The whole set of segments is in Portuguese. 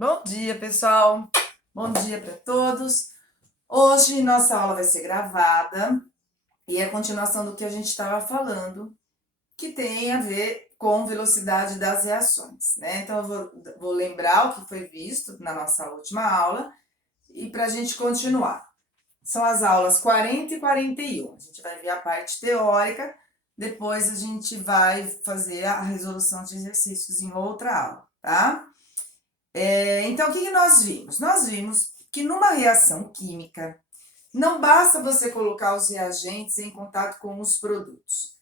Bom dia, pessoal. Bom dia para todos. Hoje nossa aula vai ser gravada e é a continuação do que a gente estava falando, que tem a ver com velocidade das reações, né? Então eu vou lembrar o que foi visto na nossa última aula e para a gente continuar. São as aulas 40 e 41. A gente vai ver a parte teórica, depois a gente vai fazer a resolução de exercícios em outra aula, tá? Então, o que nós vimos? Nós vimos que numa reação química, não basta você colocar os reagentes em contato com os produtos.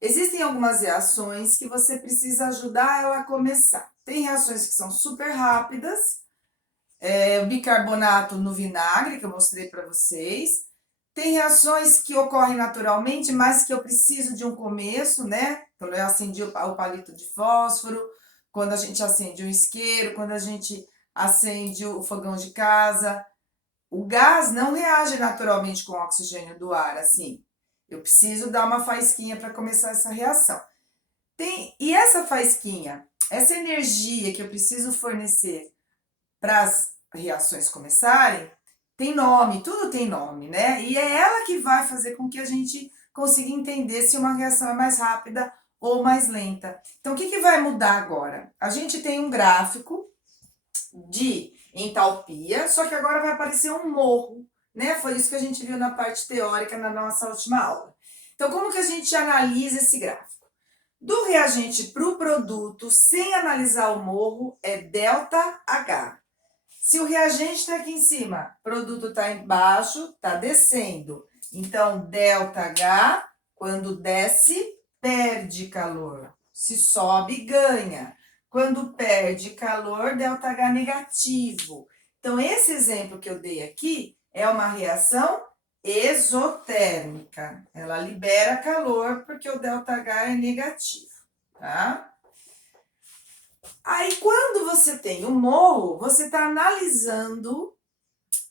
Existem algumas reações que você precisa ajudar ela a começar. Tem reações que são super rápidas, o bicarbonato no vinagre, que eu mostrei para vocês. Tem reações que ocorrem naturalmente, mas que eu preciso de um começo, né? Quando eu acendi o palito de fósforo, quando a gente acende um isqueiro, quando a gente acende o fogão de casa. O gás não reage naturalmente com o oxigênio do ar, assim. Eu preciso dar uma faísquinha para começar essa reação. E essa faísquinha, essa energia que eu preciso fornecer para as reações começarem, tem nome, tudo tem nome, né? E é ela que vai fazer com que a gente consiga entender se uma reação é mais rápida ou mais lenta. Então, o que vai mudar agora? A gente tem um gráfico de entalpia, só que agora vai aparecer um morro, né? Foi isso que a gente viu na parte teórica na nossa última aula. Então, como que a gente analisa esse gráfico? Do reagente para o produto, sem analisar o morro, é ΔH. Se o reagente está aqui em cima, o produto está embaixo, está descendo. Então, ΔH, quando desce, perde calor. Se sobe, ganha. Quando perde calor, ΔH negativo. Então, esse exemplo que eu dei aqui é uma reação exotérmica. Ela libera calor porque o ΔH é negativo, tá? Aí, quando você tem o morro, você está analisando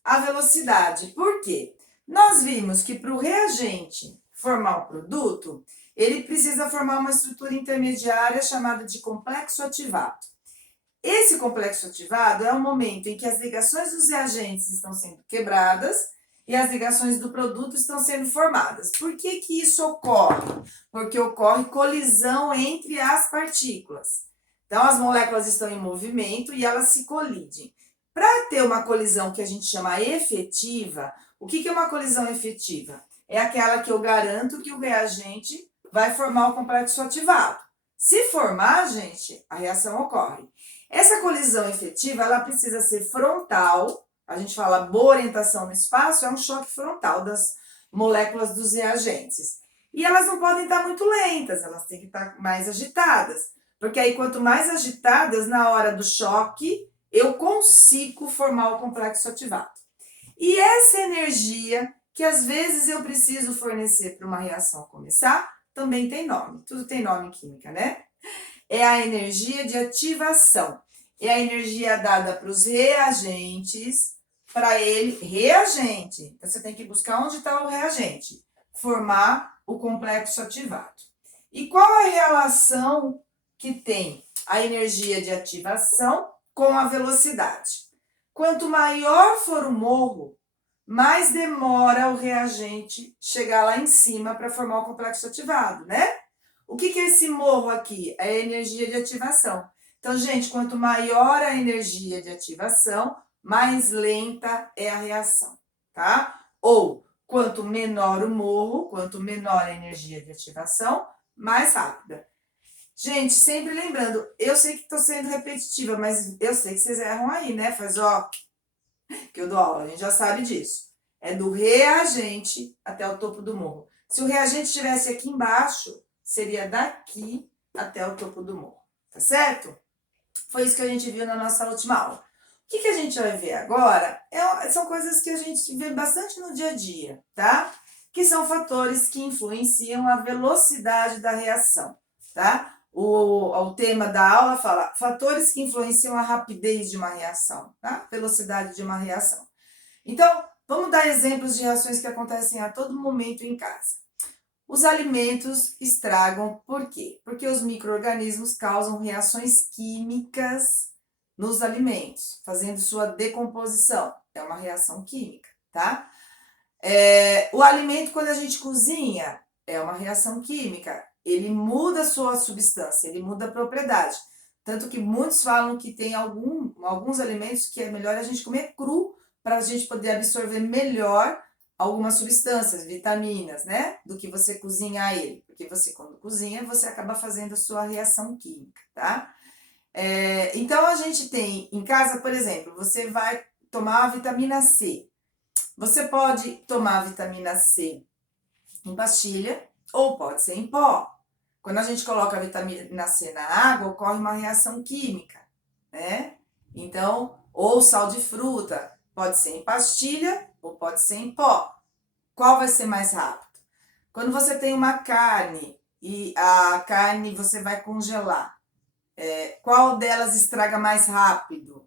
a velocidade. Por quê? Nós vimos que para o reagente formar o produto, ele precisa formar uma estrutura intermediária chamada de complexo ativado. Esse complexo ativado é o momento em que as ligações dos reagentes estão sendo quebradas e as ligações do produto estão sendo formadas. Por que isso ocorre? Porque ocorre colisão entre as partículas. Então, as moléculas estão em movimento e elas se colidem. Para ter uma colisão que a gente chama efetiva, o que é uma colisão efetiva? É aquela que eu garanto que o reagente vai formar o complexo ativado. Se formar, gente, a reação ocorre. Essa colisão efetiva, ela precisa ser frontal. A gente fala boa orientação no espaço, é um choque frontal das moléculas dos reagentes. E elas não podem estar muito lentas, elas têm que estar mais agitadas. Porque aí, quanto mais agitadas, na hora do choque, eu consigo formar o complexo ativado. E essa energia, que às vezes eu preciso fornecer para uma reação começar, também tem nome. Tudo tem nome em química, né? É a energia de ativação. É a energia dada para os reagentes, para ele, reagente. Então, você tem que buscar onde está o reagente, formar o complexo ativado. E qual a relação que tem a energia de ativação com a velocidade? Quanto maior for o morro, mais demora o reagente chegar lá em cima para formar o complexo ativado, né? O que é esse morro aqui? É a energia de ativação. Então, gente, quanto maior a energia de ativação, mais lenta é a reação, tá? Ou, quanto menor o morro, quanto menor a energia de ativação, mais rápida. Gente, sempre lembrando, eu sei que estou sendo repetitiva, mas eu sei que vocês erram aí, né? Faz ó, que eu dou aula, a gente já sabe disso. É do reagente até o topo do morro. Se o reagente estivesse aqui embaixo, seria daqui até o topo do morro, tá certo? Foi isso que a gente viu na nossa última aula. O que a gente vai ver agora são coisas que a gente vê bastante no dia a dia, tá? Que são fatores que influenciam a velocidade da reação, tá? O tema da aula fala fatores que influenciam a rapidez de uma reação, tá? Velocidade de uma reação. Então, vamos dar exemplos de reações que acontecem a todo momento em casa. Os alimentos estragam por quê? Porque os micro-organismos causam reações químicas nos alimentos, fazendo sua decomposição. É uma reação química, tá? O alimento, quando a gente cozinha, é uma reação química. Ele muda a sua substância, ele muda a propriedade. Tanto que muitos falam que tem alguns alimentos que é melhor a gente comer cru para a gente poder absorver melhor algumas substâncias, vitaminas, né? Do que você cozinhar ele. Porque você, quando cozinha, você acaba fazendo a sua reação química, tá? Então, a gente tem em casa, por exemplo, você vai tomar a vitamina C. Você pode tomar a vitamina C em pastilha ou pode ser em pó. Quando a gente coloca a vitamina C na água, ocorre uma reação química, né? Então, ou sal de fruta, pode ser em pastilha ou pode ser em pó. Qual vai ser mais rápido? Quando você tem uma carne e a carne você vai congelar, qual delas estraga mais rápido?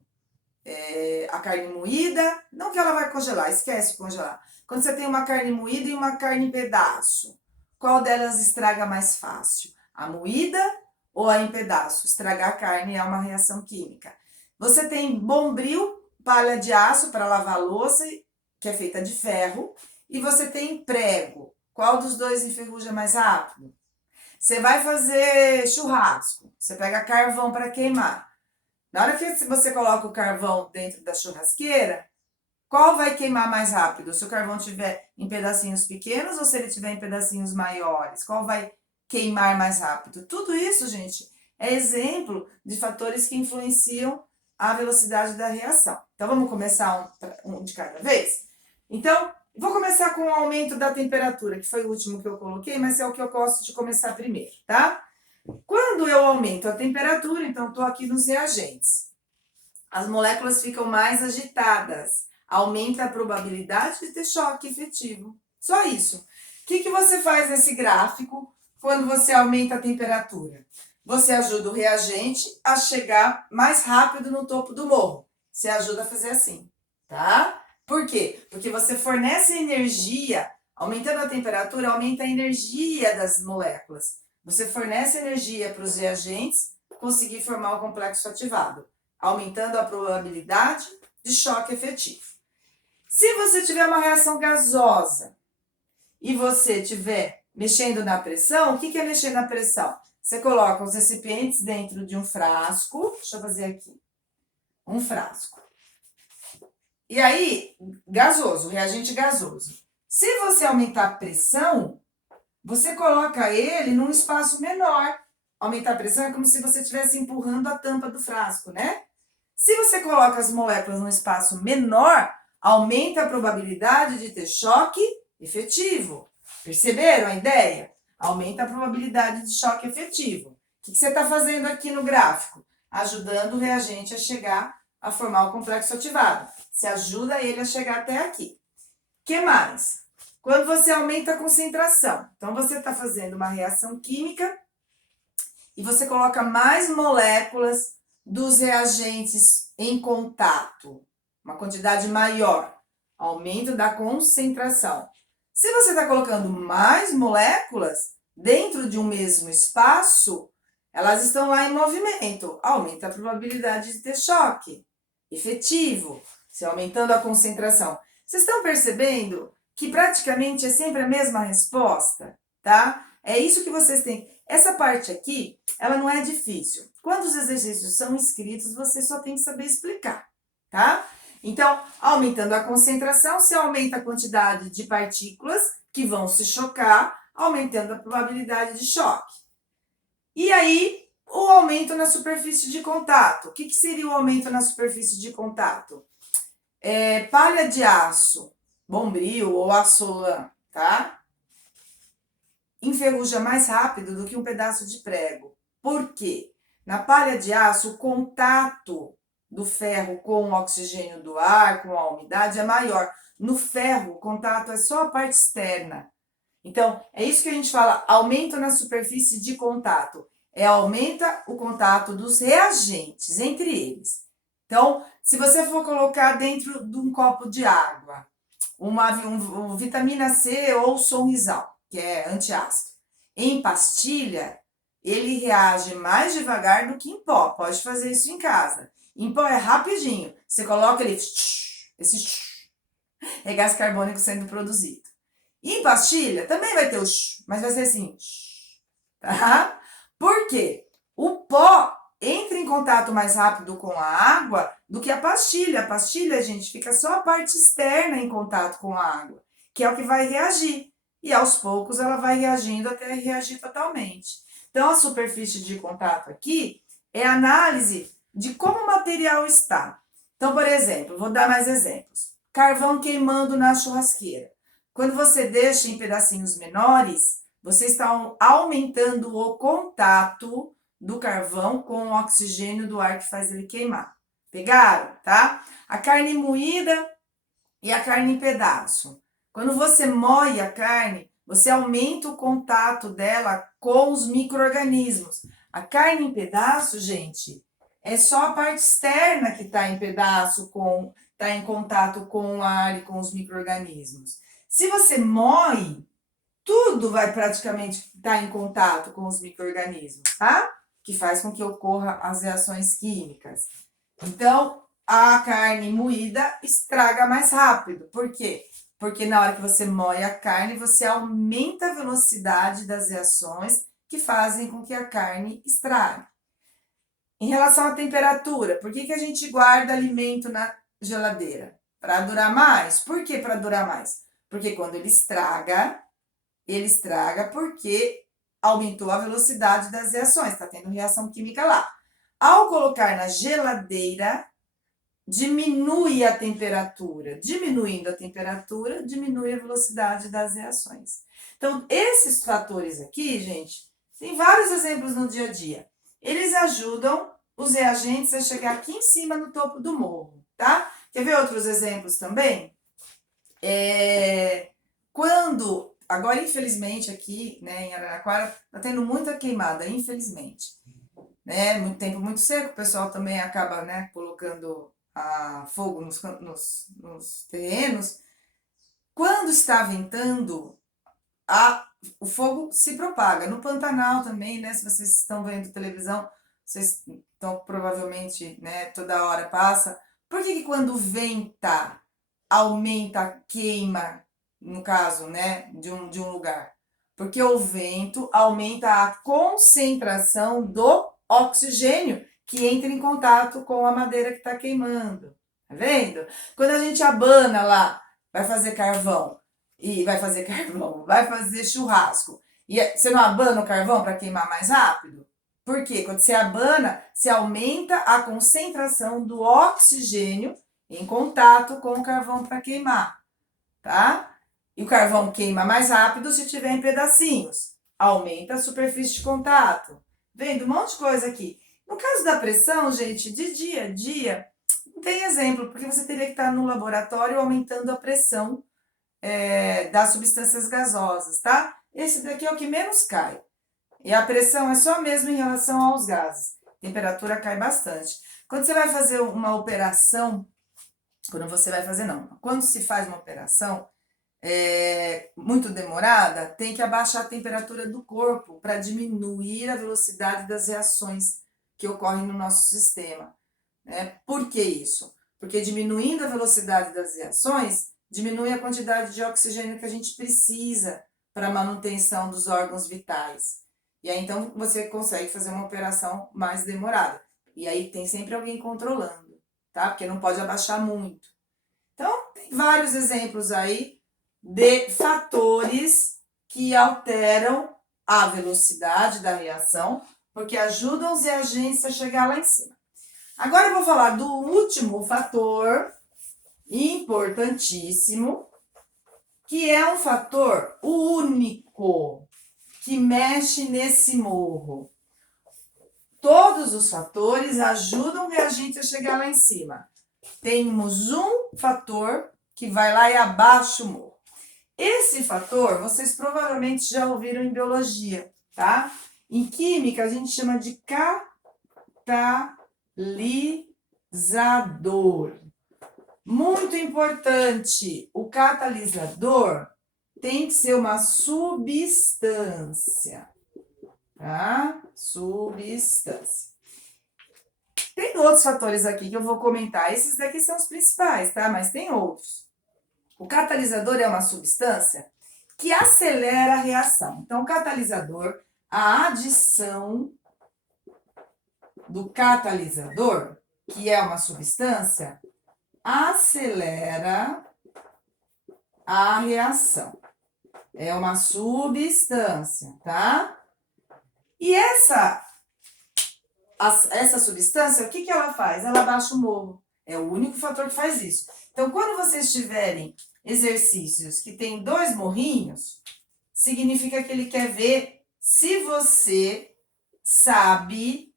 A carne moída, não que ela vai congelar, esquece de congelar. Quando você tem uma carne moída e uma carne em pedaço, qual delas estraga mais fácil? A moída ou a em pedaço? Estragar a carne é uma reação química. Você tem bombril, palha de aço para lavar louça, que é feita de ferro, e você tem prego. Qual dos dois enferruja mais rápido? Você vai fazer churrasco, você pega carvão para queimar. Na hora que você coloca o carvão dentro da churrasqueira, qual vai queimar mais rápido? Se o carvão estiver em pedacinhos pequenos ou se ele estiver em pedacinhos maiores? Qual vai queimar mais rápido? Tudo isso, gente, é exemplo de fatores que influenciam a velocidade da reação. Então, vamos começar um de cada vez? Então, vou começar com o aumento da temperatura, que foi o último que eu coloquei, mas é o que eu gosto de começar primeiro, tá? Quando eu aumento a temperatura, então estou aqui nos reagentes, as moléculas ficam mais agitadas, aumenta a probabilidade de ter choque efetivo. Só isso. O que você faz nesse gráfico quando você aumenta a temperatura? Você ajuda o reagente a chegar mais rápido no topo do morro. Você ajuda a fazer assim, tá? Por quê? Porque você fornece energia, aumentando a temperatura, aumenta a energia das moléculas. Você fornece energia para os reagentes conseguir formar o complexo ativado, aumentando a probabilidade de choque efetivo. Se você tiver uma reação gasosa e você estiver mexendo na pressão, o que é mexer na pressão? Você coloca os recipientes dentro de um frasco, deixa eu fazer aqui, um frasco. E aí, gasoso, reagente gasoso. Se você aumentar a pressão, você coloca ele num espaço menor. Aumentar a pressão é como se você estivesse empurrando a tampa do frasco, né? Se você coloca as moléculas num espaço menor, aumenta a probabilidade de ter choque efetivo. Perceberam a ideia? Aumenta a probabilidade de choque efetivo. O que você está fazendo aqui no gráfico? Ajudando o reagente a chegar a formar o complexo ativado. Você ajuda ele a chegar até aqui. O que mais? Quando você aumenta a concentração. Então, você está fazendo uma reação química e você coloca mais moléculas dos reagentes em contato, uma quantidade maior, aumento da concentração. Se você está colocando mais moléculas dentro de um mesmo espaço, elas estão lá em movimento, aumenta a probabilidade de ter choque efetivo, se aumentando a concentração. Vocês estão percebendo que praticamente é sempre a mesma resposta, tá? É isso que vocês têm. Essa parte aqui, ela não é difícil. Quando os exercícios são escritos, você só tem que saber explicar, tá? Então, aumentando a concentração, você aumenta a quantidade de partículas que vão se chocar, aumentando a probabilidade de choque. E aí, o aumento na superfície de contato. O que seria o aumento na superfície de contato? Palha de aço, bombril ou açolã, tá? Enferruja mais rápido do que um pedaço de prego. Por quê? Na palha de aço, o contato do ferro com o oxigênio do ar, com a umidade, é maior. No ferro, o contato é só a parte externa. Então, é isso que a gente fala, aumento na superfície de contato. Aumenta o contato dos reagentes entre eles. Então, se você for colocar dentro de um copo de água, um vitamina C ou Sonrisal, que é antiácido, em pastilha, ele reage mais devagar do que em pó. Pode fazer isso em casa. Em pó é rapidinho. Você coloca ele, esse regás carbônico sendo produzido. E em pastilha também vai ter o mas vai ser assim, tá? Por quê? O pó entra em contato mais rápido com a água do que a pastilha. A pastilha, gente, fica só a parte externa em contato com a água, que é o que vai reagir. E aos poucos ela vai reagindo até reagir totalmente. Então, a superfície de contato aqui é a análise de como o material está. Então, por exemplo, vou dar mais exemplos. Carvão queimando na churrasqueira. Quando você deixa em pedacinhos menores, você está aumentando o contato do carvão com o oxigênio do ar que faz ele queimar. Pegaram, tá? A carne moída e a carne em pedaço. Quando você moe a carne, você aumenta o contato dela com os micro-organismos. A carne em pedaço, gente, é só a parte externa que está em pedaço, está em contato com o ar e com os micro-organismos. Se você moe, tudo vai praticamente estar em contato com os micro-organismos, tá? Que faz com que ocorra as reações químicas. Então, a carne moída estraga mais rápido. Por quê? Porque na hora que você moe a carne, você aumenta a velocidade das reações que fazem com que a carne estrague. Em relação à temperatura, por que a gente guarda alimento na geladeira? Para durar mais. Por que para durar mais? Porque quando ele estraga porque aumentou a velocidade das reações, está tendo reação química lá. Ao colocar na geladeira, diminui a temperatura. Diminuindo a temperatura, diminui a velocidade das reações. Então, esses fatores aqui, gente, tem vários exemplos no dia a dia. Eles ajudam os reagentes a chegar aqui em cima no topo do morro, tá? Quer ver outros exemplos também? Agora, infelizmente, aqui, né, em Araraquara, tá tendo muita queimada, infelizmente. Né? Muito tempo muito seco, o pessoal também acaba, né, colocando fogo nos terrenos. Quando está ventando, o fogo se propaga. No Pantanal também, né? Se vocês estão vendo televisão, vocês estão provavelmente, né, toda hora passa. Por que quando venta, aumenta a queima, no caso, né, de um lugar? Porque o vento aumenta a concentração do oxigênio que entra em contato com a madeira que está queimando. Tá vendo? Quando a gente abana lá, vai fazer churrasco. E você não abana o carvão para queimar mais rápido? Por quê? Quando você abana, você aumenta a concentração do oxigênio em contato com o carvão para queimar, tá? E o carvão queima mais rápido se tiver em pedacinhos. Aumenta a superfície de contato. Vendo um monte de coisa aqui. No caso da pressão, gente, de dia a dia, não tem exemplo, porque você teria que estar no laboratório aumentando a pressão das substâncias gasosas, tá? Esse daqui é o que menos cai. E a pressão é só mesmo em relação aos gases. A temperatura cai bastante. Quando você vai fazer uma operação, quando se faz uma operação muito demorada, tem que abaixar a temperatura do corpo para diminuir a velocidade das reações que ocorrem no nosso sistema. Né? Por que isso? Porque diminuindo a velocidade das reações, diminui a quantidade de oxigênio que a gente precisa para a manutenção dos órgãos vitais. E aí, então, você consegue fazer uma operação mais demorada. E aí, tem sempre alguém controlando, tá? Porque não pode abaixar muito. Então, tem vários exemplos aí de fatores que alteram a velocidade da reação, porque ajudam os reagentes a chegar lá em cima. Agora eu vou falar do último fator importantíssimo, que é um fator único que mexe nesse morro. Todos os fatores ajudam o reagente a chegar lá em cima. Temos um fator que vai lá e abaixa o morro. Esse fator, vocês provavelmente já ouviram em biologia, tá? Em química, a gente chama de catalisador. Muito importante, o catalisador tem que ser uma substância, tá? Substância. Tem outros fatores aqui que eu vou comentar. Esses daqui são os principais, tá? Mas tem outros. O catalisador é uma substância que acelera a reação. Então, o catalisador, a adição do catalisador, que é uma substância, acelera a reação. É uma substância, tá? E essa substância, o que que ela faz? Ela baixa o morro. É o único fator que faz isso. Então, quando vocês tiverem exercícios que tem 2 morrinhos, significa que ele quer ver se você sabe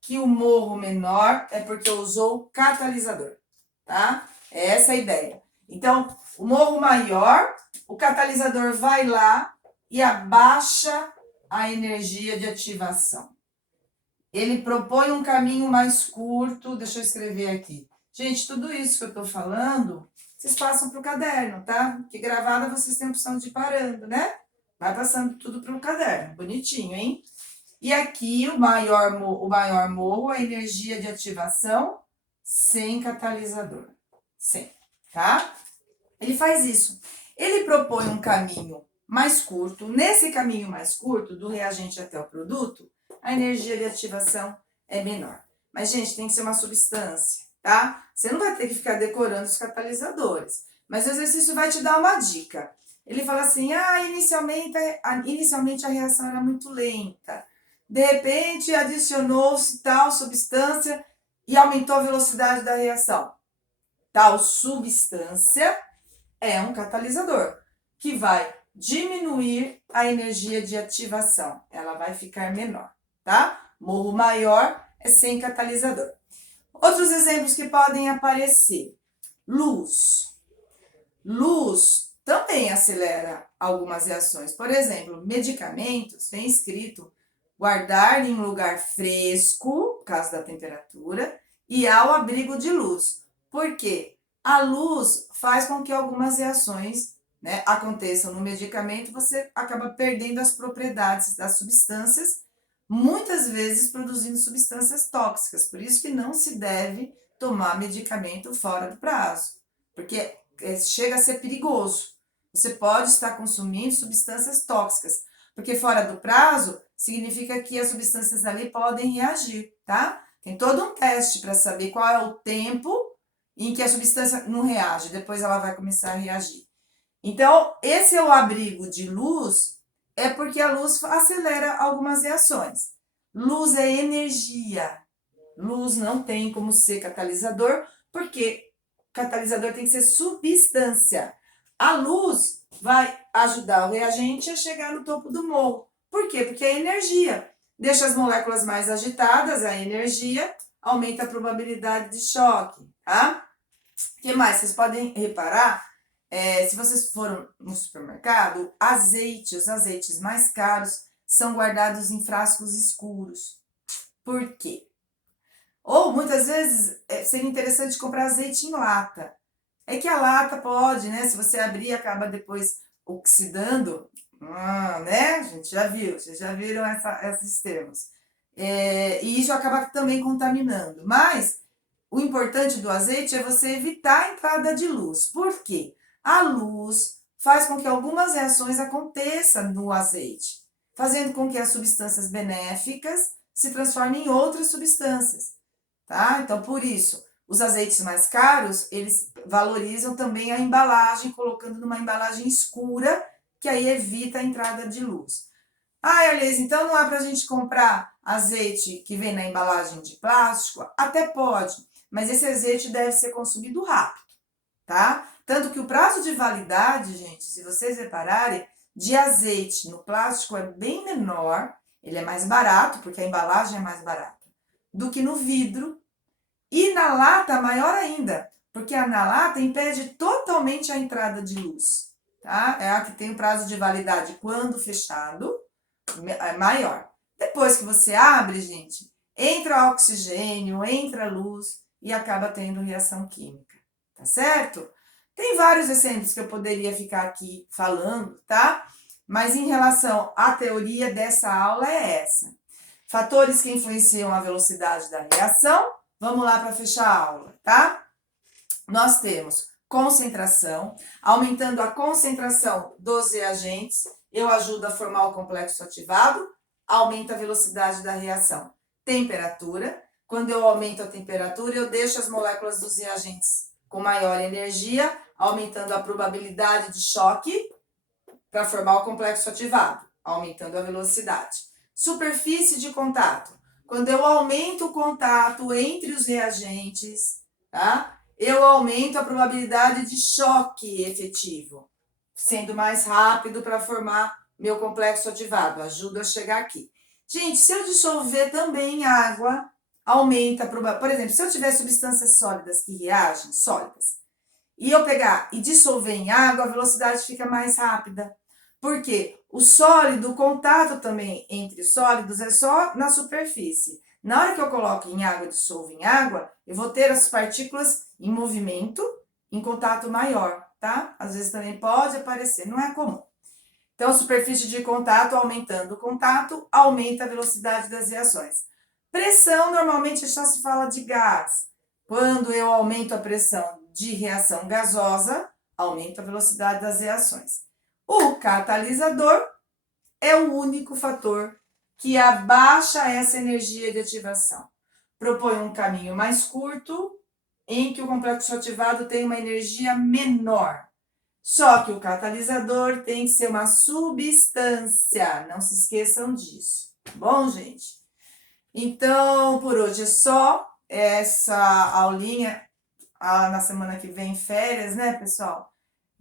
que o morro menor é porque usou o catalisador, tá? É essa a ideia. Então, o morro maior, o catalisador vai lá e abaixa a energia de ativação. Ele propõe um caminho mais curto, deixa eu escrever aqui. Gente, tudo isso que eu tô falando, vocês passam pro caderno, tá? Porque gravada vocês têm a opção de ir parando, né? Vai passando tudo pro caderno, bonitinho, hein? E aqui o maior morro, a energia de ativação sem catalisador. Sem, tá? Ele faz isso. Ele propõe um caminho mais curto. Nesse caminho mais curto, do reagente até o produto, a energia de ativação é menor. Mas, gente, tem que ser uma substância, tá? Você não vai ter que ficar decorando os catalisadores. Mas o exercício vai te dar uma dica. Ele fala assim, inicialmente a reação era muito lenta. De repente, adicionou-se tal substância e aumentou a velocidade da reação. Tal substância é um catalisador, que vai diminuir a energia de ativação. Ela vai ficar menor, tá? Morro maior é sem catalisador. Outros exemplos que podem aparecer. Luz. Luz também acelera algumas reações. Por exemplo, medicamentos, vem escrito guardar em um lugar fresco, por causa da temperatura, e ao abrigo de luz. Por quê? A luz faz com que algumas reações, né, aconteçam no medicamento, você acaba perdendo as propriedades das substâncias, muitas vezes produzindo substâncias tóxicas. Por isso que não se deve tomar medicamento fora do prazo, porque chega a ser perigoso. Você pode estar consumindo substâncias tóxicas, porque fora do prazo significa que as substâncias ali podem reagir, tá? Tem todo um teste para saber qual é o tempo em que a substância não reage, depois ela vai começar a reagir. Então, esse é o abrigo de luz, é porque a luz acelera algumas reações. Luz é energia. Luz não tem como ser catalisador, porque catalisador tem que ser substância. A luz vai ajudar o reagente a chegar no topo do morro. Por quê? Porque é energia. Deixa as moléculas mais agitadas, a energia aumenta a probabilidade de choque, tá? O que mais? Vocês podem reparar, se vocês foram no supermercado, os azeites mais caros são guardados em frascos escuros. Por quê? Ou, muitas vezes, seria interessante comprar azeite em lata. É que a lata pode, né? Se você abrir, acaba depois oxidando. Né? A gente já viu, vocês já viram esses termos. E isso acaba também contaminando. Mas o importante do azeite é você evitar a entrada de luz. Por quê? A luz faz com que algumas reações aconteçam no azeite, fazendo com que as substâncias benéficas se transformem em outras substâncias, tá? Então, por isso, os azeites mais caros, eles valorizam também a embalagem, colocando numa embalagem escura, que aí evita a entrada de luz. Arlês, então não é para a gente comprar azeite que vem na embalagem de plástico? Até pode, mas esse azeite deve ser consumido rápido, tá? Tanto que o prazo de validade, gente, se vocês repararem, de azeite no plástico é bem menor, ele é mais barato, porque a embalagem é mais barata, do que no vidro. E na lata, maior ainda, porque na lata impede totalmente a entrada de luz, tá? É a que tem o prazo de validade quando fechado, é maior. Depois que você abre, gente, entra oxigênio, entra luz e acaba tendo reação química, tá certo? Tem vários exemplos que eu poderia ficar aqui falando, tá? Mas em relação à teoria dessa aula é essa. Fatores que influenciam a velocidade da reação. Vamos lá para fechar a aula, tá? Nós temos concentração. Aumentando a concentração dos reagentes, eu ajudo a formar o complexo ativado, aumenta a velocidade da reação. Temperatura. Quando eu aumento a temperatura, eu deixo as moléculas dos reagentes com maior energia, aumentando a probabilidade de choque para formar o complexo ativado, aumentando a velocidade. Superfície de contato. Quando eu aumento o contato entre os reagentes, tá? Eu aumento a probabilidade de choque efetivo, sendo mais rápido para formar meu complexo ativado. Ajuda a chegar aqui. Gente, se eu dissolver também água, aumenta a probabilidade. Por exemplo, se eu tiver substâncias sólidas que reagem, sólidas, e eu pegar e dissolver em água, a velocidade fica mais rápida. Porque o sólido, o contato também entre os sólidos é só na superfície. Na hora que eu coloco em água e dissolvo em água, eu vou ter as partículas em movimento, em contato maior, tá? Às vezes também pode aparecer, não é comum. Então, superfície de contato, aumentando o contato, aumenta a velocidade das reações. Pressão, normalmente só se fala de gás. Quando eu aumento a pressão de reação gasosa, aumento a velocidade das reações. O catalisador é o único fator que abaixa essa energia de ativação. Propõe um caminho mais curto, em que o complexo ativado tem uma energia menor. Só que o catalisador tem que ser uma substância, não se esqueçam disso, tá bom, gente? Então, por hoje é só essa aulinha. Na semana que vem, férias, né, pessoal?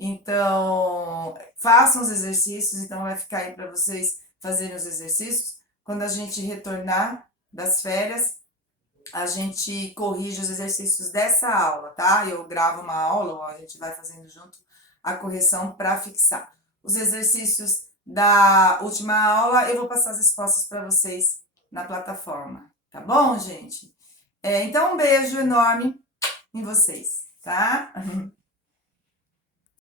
Então, façam os exercícios, então vai ficar aí para vocês fazerem os exercícios. Quando a gente retornar das férias, a gente corrige os exercícios dessa aula, tá? Eu gravo uma aula, ou a gente vai fazendo junto a correção para fixar. Os exercícios da última aula, eu vou passar as respostas para vocês na plataforma, tá bom, gente? Então, um beijo enorme em vocês, tá?